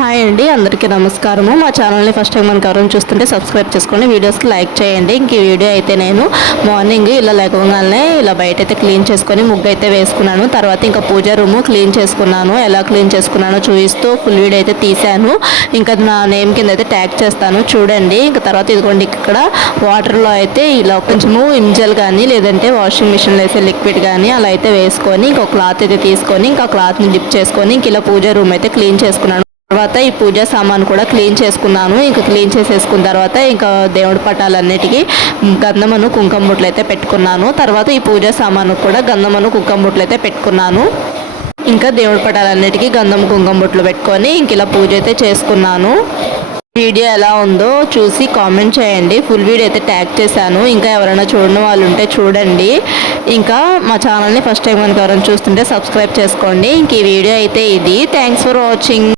Hi అండి, అందరికీ నమస్కారము. మా ఛానల్ని ఫస్ట్ టైం మనకు ఎవరైనా చూస్తుంటే సబ్స్క్రైబ్ చేసుకోండి, వీడియోస్కి లైక్ చేయండి. ఇంక ఈ వీడియో అయితే నేను మార్నింగ్ ఇలా లేకగానే ఇలా బయట అయితే క్లీన్ చేసుకొని ముగ్గు అయితే వేసుకున్నాను. తర్వాత ఇంకా పూజ రూమ్ క్లీన్ చేసుకున్నాను. ఎలా క్లీన్ చేసుకున్నానో చూపిస్తూ ఫుల్ వీడియో అయితే తీశాను. ఇంకా నా నేమ్ కింద అయితే ట్యాగ్ చేస్తాను చూడండి. ఇంకా తర్వాత ఇదిగోండి, ఇక్కడ వాటర్లో అయితే ఇలా కొంచెము ఇంజల్ కానీ లేదంటే వాషింగ్ మిషన్లో వేసే లిక్విడ్ కానీ అలా అయితే వేసుకొని ఇంకొక క్లాత్ అయితే తీసుకొని ఇంకా క్లాత్ని డిప్ చేసుకొని ఇంక ఇలా పూజ రూమ్ అయితే క్లీన్ చేసుకున్నాను. తర్వాత ఈ పూజా సామాన్ కూడా క్లీన్ చేసుకున్నాను. ఇంకా క్లీన్ చేసేసుకున్న తర్వాత ఇంకా దేవుడి పటాలన్నిటికీ గంధమను కుంకుమ బొట్లు అయితే పెట్టుకున్నాను. తర్వాత ఈ పూజా సామాను కూడా గంధమను కుంకుమ బొట్లు అయితే పెట్టుకున్నాను. ఇంకా దేవుడి పటాలన్నిటికీ గంధం కుంకుమ బొట్లు పెట్టుకొని ఇంక ఇలా పూజ అయితే చేసుకున్నాను. వీడియో ఎలా ఉందో చూసి కామెంట్ చేయండి. ఫుల్ వీడియో అయితే ట్యాగ్ చేశాను. ఇంకా ఎవరైనా చూడని వాళ్ళు ఉంటే చూడండి. ఇంకా మా ఛానల్ని ఫస్ట్ టైం కనుక ఎవరైనా చూస్తుంటే సబ్స్క్రైబ్ చేసుకోండి. ఇంక ఈ వీడియో అయితే ఇది. Thanks for watching.